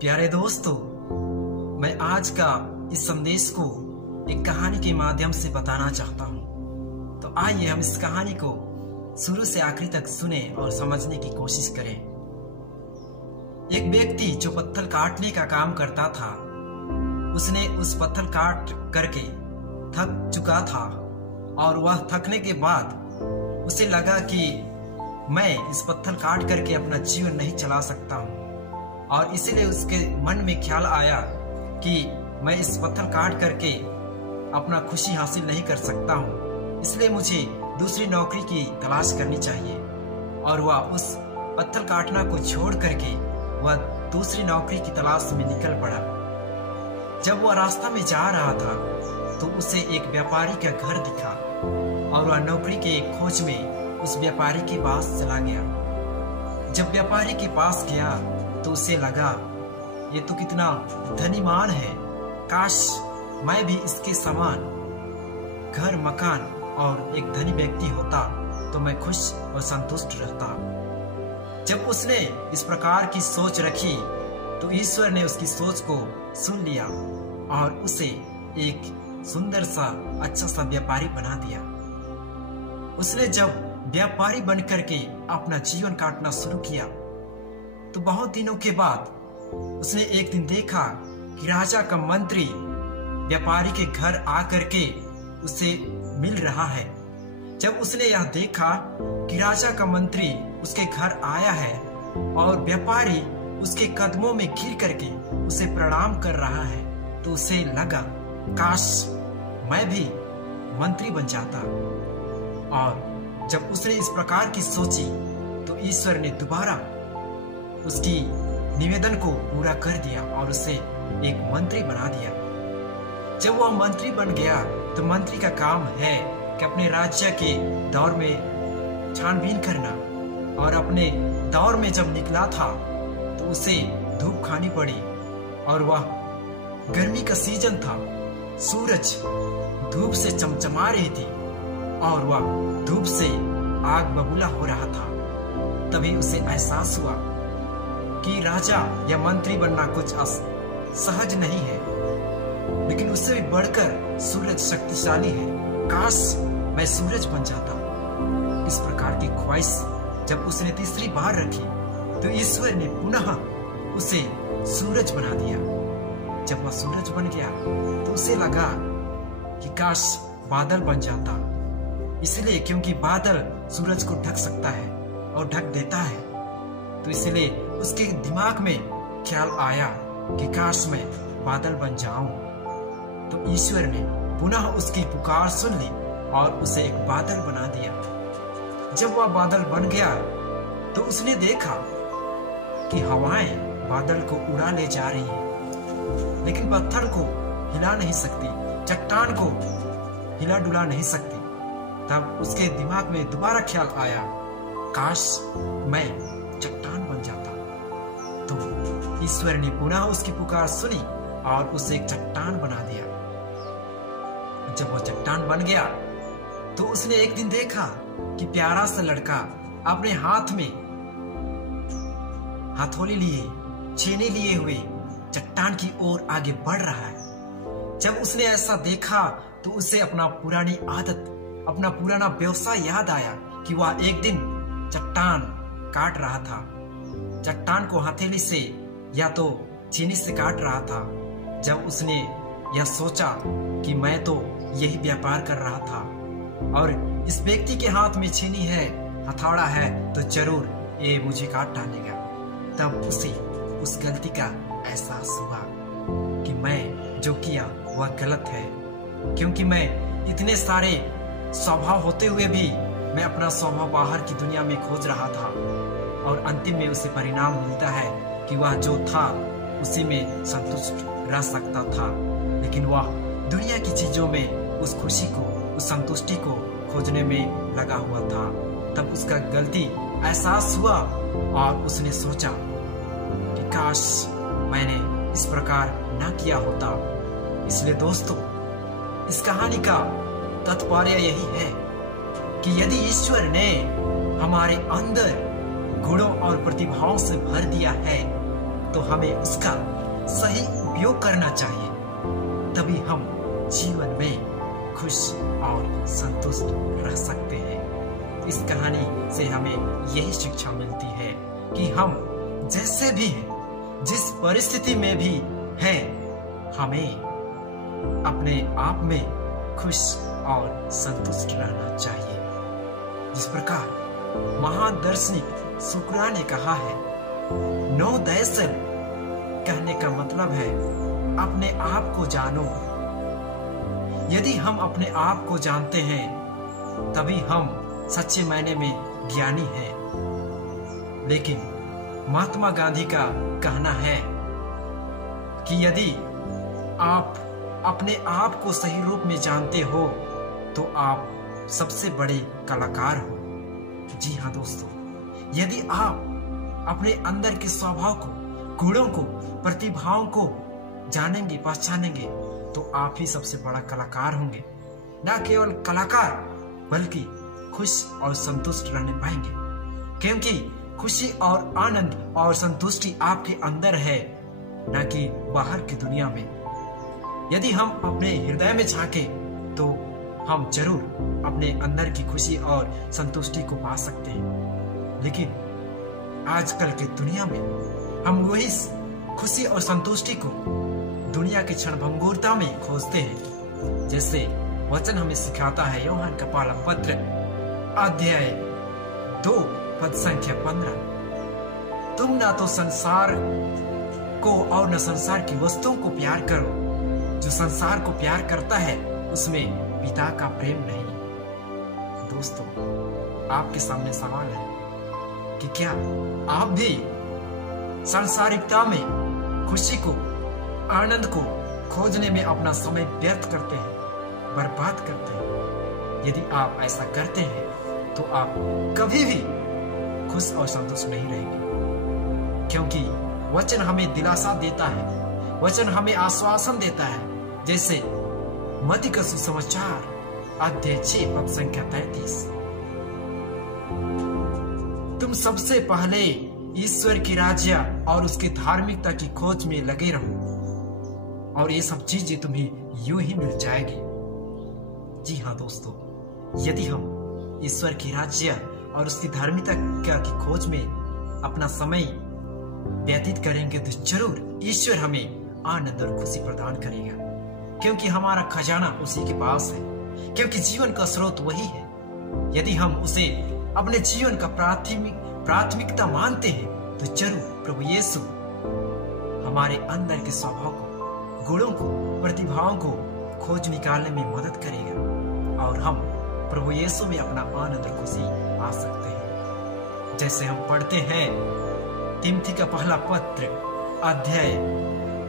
प्यारे दोस्तों, मैं आज का इस संदेश को एक कहानी के माध्यम से बताना चाहता हूँ। तो आइए हम इस कहानी को शुरू से आखिरी तक सुने और समझने की कोशिश करें। एक व्यक्ति जो पत्थर काटने का काम करता था, उसने उस पत्थर काट करके थक चुका था और वह थकने के बाद उसे लगा कि मैं इस पत्थर काट करके अपना जीवन नहीं चला सकता हूँ, और इसीलिए उसके मन में ख्याल आया कि मैं इस पत्थर काट करके अपना खुशी हासिल नहीं कर सकता हूँ, इसलिए मुझे दूसरी नौकरी की तलाश करनी चाहिए। और वह उस पत्थर काटना को छोड़ करके वह दूसरी नौकरी की तलाश में निकल पड़ा। जब वह रास्ता में जा रहा था तो उसे एक व्यापारी का घर दिखा और वह नौकरी के खोज में उस व्यापारी के पास चला गया। जब व्यापारी के पास गया तो उसे लगा ये तो कितना धनीमान है, काश मैं भी इसके समान घर मकान और एक धनी व्यक्ति होता तो मैं खुश और संतुष्ट रहता। जब उसने इस प्रकार की सोच रखी तो ईश्वर ने उसकी सोच को सुन लिया और उसे एक सुंदर सा अच्छा सा व्यापारी बना दिया। उसने जब व्यापारी बन करके अपना जीवन काटना शुरू किया तो बहुत दिनों के बाद उसने एक दिन देखा कि राजा का मंत्री व्यापारी के घर आकर के उसे मिल रहा है। जब उसने यह देखा कि राजा का मंत्री उसके घर आया है और व्यापारी उसके कदमों में गिर करके उसे प्रणाम कर रहा है, तो उसे लगा काश मैं भी मंत्री बन जाता। और जब उसने इस प्रकार की सोची तो ईश्वर ने दोबारा उसकी निवेदन को पूरा कर दिया और उसे एक मंत्री बना दिया। जब वह मंत्री बन गया तो मंत्री का काम है कि अपने राज्य के दौर में छानबीन करना, और अपने दौर में जब निकला था तो उसे धूप खानी पड़ी और वह गर्मी का सीजन था, सूरज धूप से चमचमा रही थी और वह धूप से आग बबूला हो रहा था। तभी उसे एहसास हुआ कि राजा या मंत्री बनना कुछ सहज नहीं है, लेकिन उससे भी बढ़कर सूरज शक्तिशाली है। काश मैं सूरज बन जाता। इस प्रकार की ख्वाहिश जब उसने तीसरी बार रखी तो ईश्वर ने पुनः उसे सूरज बना दिया। जब वह सूरज बन गया तो उसे लगा कि काश बादल बन जाता, इसलिए क्योंकि बादल सूरज को ढक सकता है और ढक देता है, तो इसलिए उसके दिमाग में ख्याल आया कि काश मैं बादल बन जाऊं। तो ईश्वर ने पुनः उसकी पुकार सुन ली और उसे एक बादल बना दिया। जब वह बादल बन गया तो उसने देखा कि हवाएं बादल को उड़ा ले जा रही हैं, लेकिन पत्थर को हिला नहीं सकती, चट्टान को हिला डुला नहीं सकती। तब उसके दिमाग में दोबारा ख्याल आया, काश मैं चट्टान बन जाता। तो ईश्वर ने पुनः उसकी पुकार सुनी और उसे एक चट्टान बना दिया। जब वो चट्टान बन गया तो उसने एक दिन देखा कि प्यारा सा लड़का अपने हाथ में हथौड़ी लिए, छेनी लिए हुए चट्टान की ओर आगे बढ़ रहा है। जब उसने ऐसा देखा तो उसे अपना पुरानी आदत, अपना पुराना व्यवसाय याद आया कि वह एक दिन चट्टान काट रहा था। चट्टान को हथेली से या तो छेनी से काट रहा था। जब उसने यह सोचा कि मैं तो यही व्यापार कर रहा था और इस व्यक्ति के हाथ में छेनी है, हथौड़ा है, तो जरूर ये मुझे काट डालेगा। तब उसे उस गलती का एहसास हुआ कि मैं जो किया वह गलत है, क्योंकि मैं इतने सारे स्वभाव होते हुए भी मैं अपना स्वभाव बाहर की दुनिया में खोज रहा था, और अंतिम में उसे परिणाम मिलता है कि वह जो था उसी में संतुष्ट रह सकता था, लेकिन वह दुनिया की चीजों में उस खुशी को, उस संतुष्टि को खोजने में लगा हुआ था। तब उसका गलती एहसास हुआ और उसने सोचा कि काश मैंने इस प्रकार ना किया होता। इसलिए दोस्तों, इस कहानी का तात्पर्य यही है कि यदि ईश्वर ने हमारे अंदर गुणों और प्रतिभाओं से भर दिया है तो हमें उसका सही उपयोग करना चाहिए, तभी हम जीवन में खुश और संतुष्ट रह सकते हैं। इस कहानी से हमें यही शिक्षा मिलती है कि हम जैसे भी हैं, जिस परिस्थिति में भी हैं, हमें अपने आप में खुश और संतुष्ट रहना चाहिए। जिस प्रकार महान दार्शनिक सुकरात ने कहा है, नो दैसेल्फ कहने का मतलब है अपने आप को जानो। यदि हम अपने आप को जानते हैं तभी हम सच्चे मायने में ज्ञानी हैं। लेकिन महात्मा गांधी का कहना है कि यदि आप अपने आप को सही रूप में जानते हो तो आप सबसे बड़े कलाकार हो। जी हाँ दोस्तों, यदि आप अपने अंदर के स्वभाव को, गुणों को, प्रतिभाओं को जानेंगे, पहचानेंगे तो आप ही सबसे बड़ा कलाकार होंगे। न केवल कलाकार बल्कि खुश और संतुष्ट रहने पाएंगे, क्योंकि खुशी और आनंद और संतुष्टि आपके अंदर है, न कि बाहर की दुनिया में। यदि हम अपने हृदय में झांके तो हम जरूर अपने अंदर की खुशी और संतुष्टि को पा सकते हैं। लेकिन आजकल की दुनिया में हम वही खुशी और संतुष्टि को दुनिया की क्षणभंगुरता में खोजते हैं। जैसे वचन हमें सिखाता है, यूहन्ना का पहला पत्र अध्याय 2 पद संख्या 15, तुम ना तो संसार को और न संसार की वस्तुओं को प्यार करो। जो संसार को प्यार करता है उसमें पिता का प्रेम नहीं। दोस्तों, आपके सामने सवाल है कि क्या आप भी सांसारिकता में खुशी को, आनंद को खोजने में अपना समय व्यर्थ करते हैं, बर्बाद करते हैं? यदि आप ऐसा करते हैं तो आप कभी भी खुश और संतुष्ट नहीं रहेंगे, क्योंकि वचन हमें दिलासा देता है, वचन हमें आश्वासन देता है। जैसे मत्ती का सुसमाचार अध्याय 6 पद संख्या 33, तुम सबसे पहले ईश्वर की राज्य और उसकी धार्मिकता की खोज में लगे रहो और ये सब चीजें तुम्हें यूं ही मिल जाएगी। जी हाँ दोस्तों, यदि हम ईश्वर की राज्य और उसकी धार्मिकता की खोज में अपना समय व्यतीत करेंगे तो जरूर ईश्वर हमें आनंद और खुशी प्रदान करेगा, क्योंकि हमारा खजाना उसी के पास है, क्योंकि जीवन का स्रोत वही है। यदि हम उसे अपने जीवन का प्राथमिकता मानते हैं तो जरूर प्रभु यीशु हमारे अंदर के स्वभाव को, गुणों को, प्रतिभाओं को खोज निकालने में मदद करेगा और हम प्रभु यीशु में अपना आनंद और खुशी पा सकते हैं। जैसे हम पढ़ते हैं तिमोथी का पहला पत्र अध्याय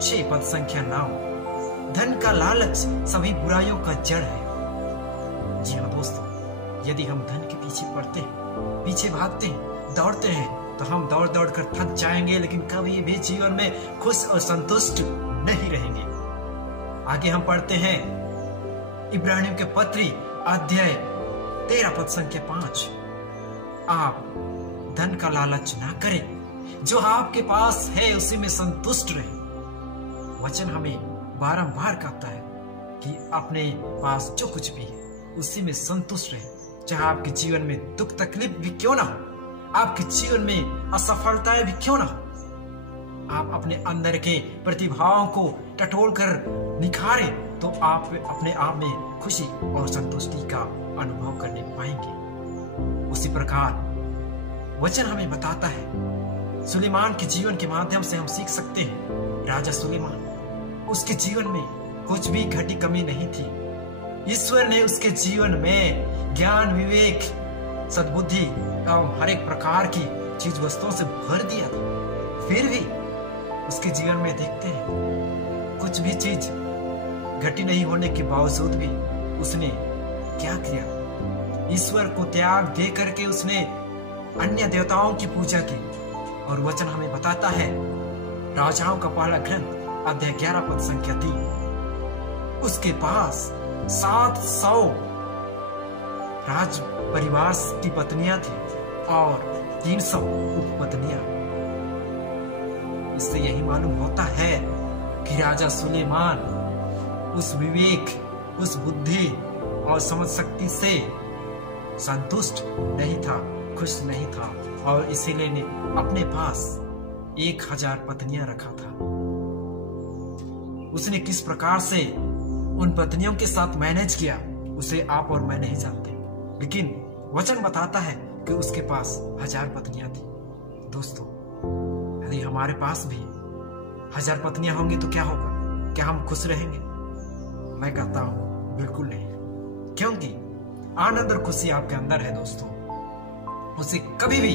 6 पद संख्या 9, धन का लालच सभी बुराइयों का जड़ है। जी हाँ दोस्तों, यदि हम धन के पीछे पड़ते हैं, पीछे भागते हैं, दौड़ते हैं तो हम दौड़ दौड़ कर थक जाएंगे, लेकिन कभी भी जीवन में खुश और संतुष्ट नहीं रहेंगे। आगे हम पढ़ते हैं इब्रानियों के पत्री अध्याय 13 पद संख्या 5, आप धन का लालच ना करें, जो आपके पास है उसी में संतुष्ट रहे। वचन हमें बारंबार कहता है कि अपने पास जो कुछ भी है उसी में संतुष्ट रहे, चाहे आपके जीवन में दुख तकलीफ भी क्यों ना हो, आपके जीवन में असफलताएं भी क्यों ना हो। आप अपने अंदर के प्रतिभाओं को टटोल कर निखारें तो आप अपने आप में खुशी और संतुष्टि का अनुभव करने पाएंगे। उसी प्रकार वचन हमें बताता है, सुलेमान के जीवन के माध्यम से हम सीख सकते हैं। राजा सुलेमान, उसके जीवन में कुछ भी घटी कमी नहीं थी। ईश्वर ने उसके जीवन में ज्ञान, विवेक, सद्बुद्धि एवं हर एक प्रकार की चीज वस्तुओं से भर दिया था। फिर भी उसके जीवन में देखते हैं कुछ भी चीज घटी नहीं होने के बावजूद भी उसने क्या किया, ईश्वर को त्याग दे करके उसने अन्य देवताओं की पूजा की। और वचन हमें बताता है, राजाओं का पहला ग्रंथ अध्याय 11 पद संख्या 3, उसके पास 700 राज परिवार की पत्नियां थी और 300 उपपत्नियां। इससे यही मालूम होता है कि राजा सुलेमान उस विवेक, उस बुद्धि और समझ शक्ति से संतुष्ट नहीं था, खुश नहीं था, और इसीलिए ने अपने पास 1000 पत्नियां रखा था। उसने किस प्रकार से उन पत्नियों के साथ मैनेज किया उसे आप और मैं नहीं जानते, लेकिन वचन बताता है कि उसके पास 1000 पत्नियां थी। दोस्तों, यदि हमारे पास भी 1000 पत्नियां होंगी तो क्या होगा? क्या हम खुश रहेंगे? मैं कहता हूं बिल्कुल नहीं, क्योंकि आनंद और खुशी आपके अंदर है दोस्तों। उसे कभी भी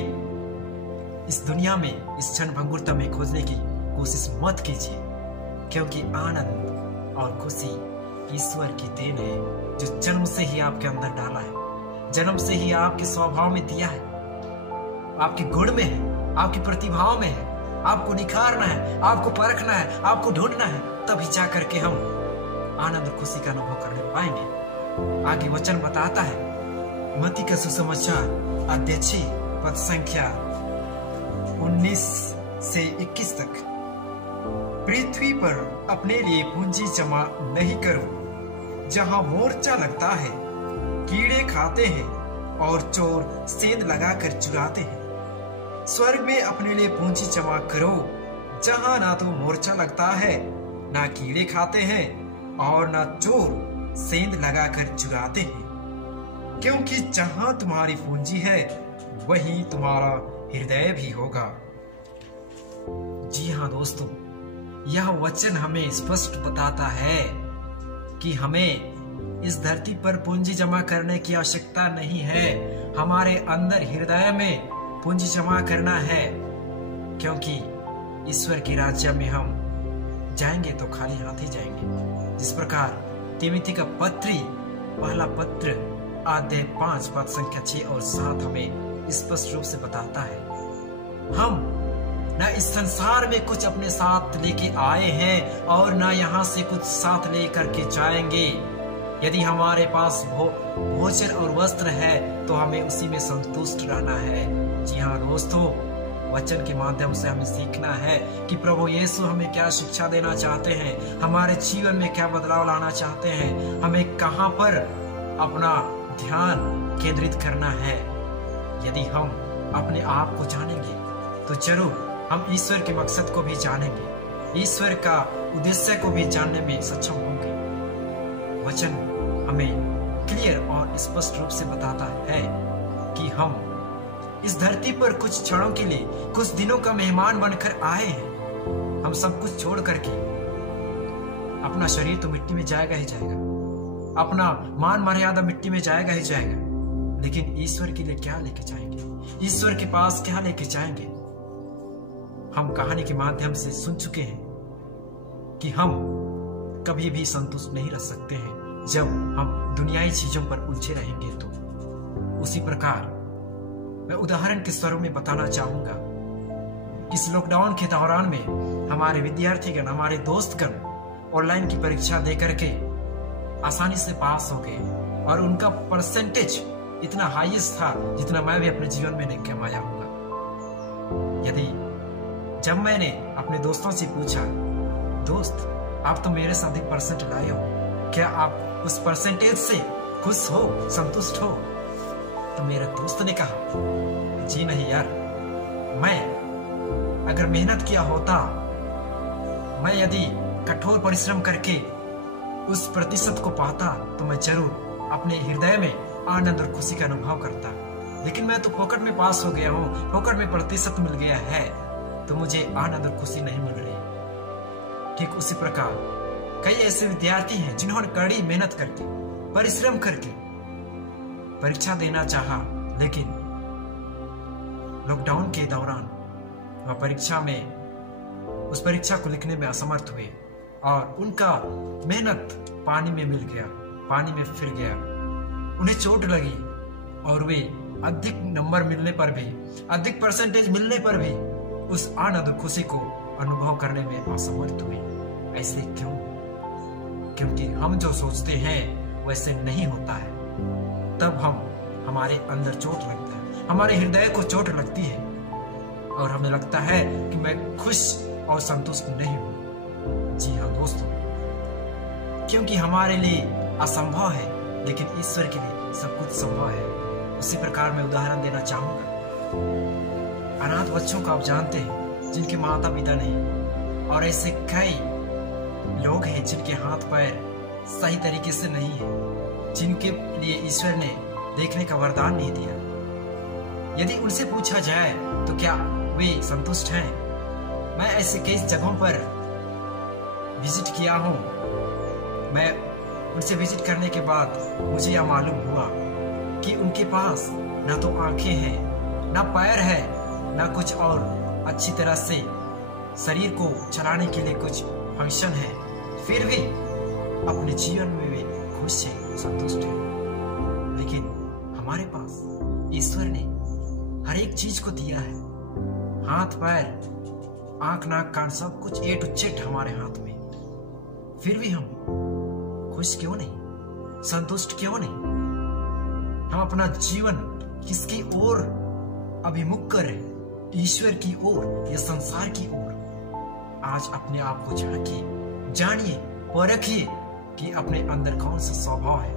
इस दुनिया में, इस क्षण भंगुरता में खोजने की कोशिश मत कीजिए, क्योंकि आनंद और खुशी ईश्वर की देन है, जो जन्म से ही आपके अंदर डाला है, जन्म से ही आपके स्वभाव में दिया है, आपके गुण में है, आपकी प्रतिभाओं में है। आपको निखारना है, आपको परखना है, आपको ढूंढना है, तभी जा करके हम आनंद और खुशी का अनुभव करने पाएंगे। आगे वचन बताता है, मत्ती का सुसमाचार अध्याय 6 पद संख्या 19 से 21 तक, पृथ्वी पर अपने लिए पूंजी जमा नहीं करो, जहां मोर्चा लगता है, कीड़े खाते हैं और चोर सेंध लगाकर चुराते हैं। स्वर्ग में अपने लिए पूंजी जमा करो, जहां ना तो मोर्चा लगता है, ना कीड़े खाते हैं और ना चोर सेंध लगाकर चुराते हैं, क्योंकि जहां तुम्हारी पूंजी है वहीं तुम्हारा हृदय भी होगा। जी हाँ दोस्तों, यह वचन हमें स्पष्ट बताता है कि हमें इस धरती पर पूंजी जमा करने की आवश्यकता नहीं है। हमारे अंदर हृदय में पूंजी जमा करना है, क्योंकि ईश्वर के राज्य में हम जाएंगे तो खाली हाथ ही जाएंगे। जिस प्रकार तिमोथी का पहला पत्र अध्याय 5 पद संख्या 6 और 7 हमें स्पष्ट रूप से बताता है, हम न इस संसार में कुछ अपने साथ लेके आए हैं और न यहाँ से कुछ साथ लेकर के जाएंगे। यदि हमारे पास भोजन और वस्त्र है तो हमें उसी में संतुष्ट रहना है। जी हाँ दोस्तों, वचन के माध्यम से हमें सीखना है कि प्रभु यीशु हमें क्या शिक्षा देना चाहते हैं, हमारे जीवन में क्या बदलाव लाना चाहते हैं, हमें कहाँ पर अपना ध्यान केंद्रित करना है। यदि हम अपने आप को जानेंगे तो जरूर हम ईश्वर के मकसद को भी जानेंगे, ईश्वर का उद्देश्य को भी जानने में सक्षम होंगे। वचन हमें क्लियर और स्पष्ट रूप से बताता है कि हम इस धरती पर कुछ क्षणों के लिए, कुछ दिनों का मेहमान बनकर आए हैं। हम सब कुछ छोड़ करके, अपना शरीर तो मिट्टी में जाएगा ही जाएगा, अपना मान मर्यादा मिट्टी में जाएगा ही जाएगा, लेकिन ईश्वर के लिए क्या लेके जाएंगे? ईश्वर के पास क्या लेके जाएंगे? हम कहानी के माध्यम से सुन चुके हैं कि हम कभी भी संतुष्ट नहीं रह सकते हैं जब हम दुनियाई चीजों पर उलझे रहेंगे। तो उसी प्रकार मैं उदाहरण के स्वरूप में बताना चाहूंगा, इस लॉकडाउन के दौरान में हमारे विद्यार्थीगण, हमारे दोस्तगण ऑनलाइन की परीक्षा दे करके आसानी से पास हो गए और उनका परसेंटेज इतना हाईएस्ट था जितना मैं भी अपने जीवन में नहीं कमाया होगा। यदि जब मैंने अपने दोस्तों से पूछा, दोस्त आप तो मेरे से अधिक परसेंट लाए हो, क्या आप उस परसेंटेज से खुश हो, संतुष्ट हो? तो मेरे दोस्त ने कहा, जी नहीं यार, मैं अगर मेहनत किया होता, मैं यदि कठोर परिश्रम करके उस प्रतिशत को पाता तो मैं जरूर अपने हृदय में आनंद और खुशी का अनुभव करता, लेकिन मैं तो फोकट में पास हो गया हूँ, फोकट में प्रतिशत मिल गया है, तो मुझे आनंद और खुशी नहीं मिल रही। ठीक उसी प्रकार कई ऐसे विद्यार्थी हैं जिन्होंने कड़ी मेहनत करके, परिश्रम करके परीक्षा देना चाहा, लेकिन लॉकडाउन के दौरान वह परीक्षा में उस परीक्षा को लिखने में असमर्थ हुए और उनका मेहनत पानी में मिल गया, पानी में फिर गया। उन्हें चोट लगी और वे अधिक नंबर मिलने पर भी, अधिक परसेंटेज मिलने पर भी उस आनंद और खुशी को अनुभव करने में असमर्थ हुए। ऐसे क्यों? क्योंकि हम जो सोचते हैं वैसे नहीं होता है। तब हमारे अंदर चोट लगता है, हमारे हृदय को चोट लगती है और हमें लगता है कि मैं खुश और संतुष्ट नहीं हूँ। जी हाँ दोस्तों, क्योंकि हमारे लिए असंभव है लेकिन ईश्वर के लिए सब कुछ संभव है। उसी प्रकार मैं उदाहरण देना चाहूंगा। अनाथ बच्चों को आप जानते हैं जिनके माता पिता नहीं, और ऐसे कई लोग हैं जिनके हाथ पैर सही तरीके से नहीं है, जिनके लिए ईश्वर ने देखने का वरदान नहीं दिया। यदि उनसे पूछा जाए तो क्या वे संतुष्ट हैं? मैं ऐसे कई जगहों पर विजिट किया हूँ। मैं उनसे विजिट करने के बाद मुझे यह मालूम हुआ कि उनके पास ना तो आंखें हैं, ना पैर है, ना कुछ और अच्छी तरह से शरीर को चलाने के लिए कुछ फंक्शन है, फिर भी अपने जीवन में वे खुश हैं, संतुष्ट हैं। लेकिन हमारे पास ईश्वर ने हर एक चीज को दिया है, हाथ पैर, आंख नाक कान, सब कुछ A to Z हमारे हाथ में, फिर भी हम खुश क्यों नहीं, संतुष्ट क्यों नहीं? हम अपना जीवन किसकी ओर अभिमुख कर रहे हैं? ईश्वर की ओर या संसार की ओर? आज अपने आप को झांकिए, जानिए, परखिए कि अपने अंदर कौन सा स्वभाव है,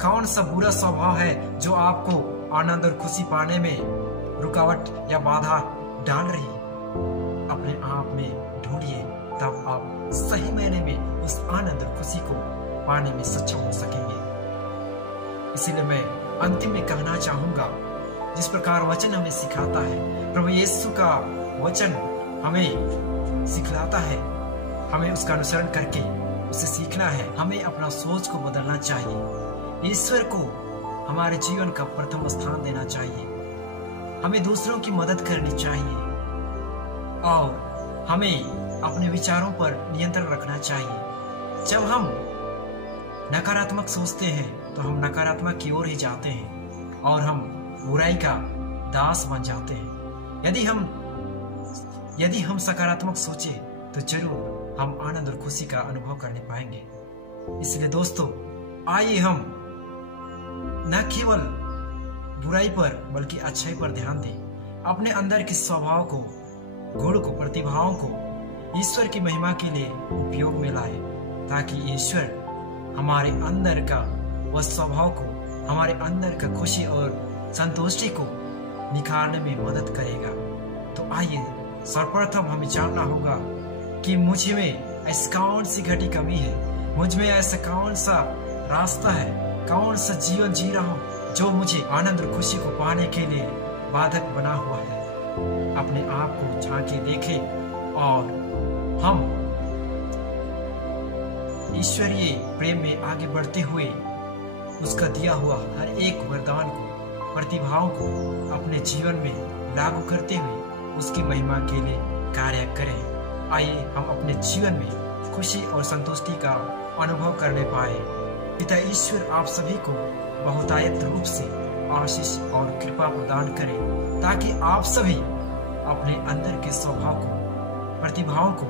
कौन सा बुरा स्वभाव है जो आपको आनंद और खुशी पाने में रुकावट या बाधा डाल रही है। अपने आप में ढूंढिए, तब आप सही मायने में उस आनंद और खुशी को पाने में सक्षम हो सकेंगे। इसीलिए मैं अंतिम में कहना चाहूंगा, जिस प्रकार वचन हमें सिखाता है, प्रभु यीशु का वचन हमें सिखलाता है, हमें उसका अनुसरण करके उसे सीखना है। हमें अपना सोच को बदलना चाहिए, ईश्वर को हमारे जीवन का प्रथम स्थान देना चाहिए, हमें दूसरों की मदद करनी चाहिए और हमें अपने विचारों पर नियंत्रण रखना चाहिए। जब हम नकारात्मक सोचते हैं तो हम नकारात्मक की ओर ही जाते हैं और हम बुराई का दास बन जाते हैं। यदि हम सकारात्मक सोचे तो जरूर हम आनंद और खुशी का अनुभव करने पाएंगे। इसलिए दोस्तों, आइए हम न केवल बुराई पर बल्कि अच्छाई पर ध्यान दें। अपने अंदर के स्वभाव को, गुण को, प्रतिभाओं को ईश्वर की महिमा के लिए उपयोग में लाए, ताकि ईश्वर हमारे अंदर का वह स्वभाव को, हमारे अंदर का खुशी और संतुष्टि को निखारने में मदद करेगा। तो आइए सर्वप्रथम हमें जानना होगा कि मुझ में ऐसी कौन सी घटी कमी है, मुझ में ऐसा कौन सा रास्ता है, कौन सा जीवन जी रहा हूँ जो मुझे आनंद और खुशी को पाने के लिए बाधक बना हुआ है। अपने आप को झांके देखें और हम ईश्वरीय प्रेम में आगे बढ़ते हुए उसका दिया हुआ हर एक वरदान को, प्रतिभाओं को अपने जीवन में लागू करते हुए उसकी महिमा के लिए कार्य करें। आइए हम अपने जीवन में खुशी और संतुष्टि का अनुभव करने पाए। पिता ईश्वर आप सभी को बहुतायत रूप से आशीष और कृपा प्रदान करे, ताकि आप सभी अपने अंदर के स्वभाव को, प्रतिभाओं को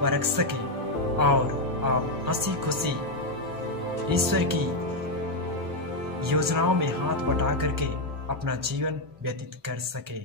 परख सके और आप हंसी खुशी ईश्वर की योजनाओं में हाथ बटा करके अपना जीवन व्यतीत कर सके।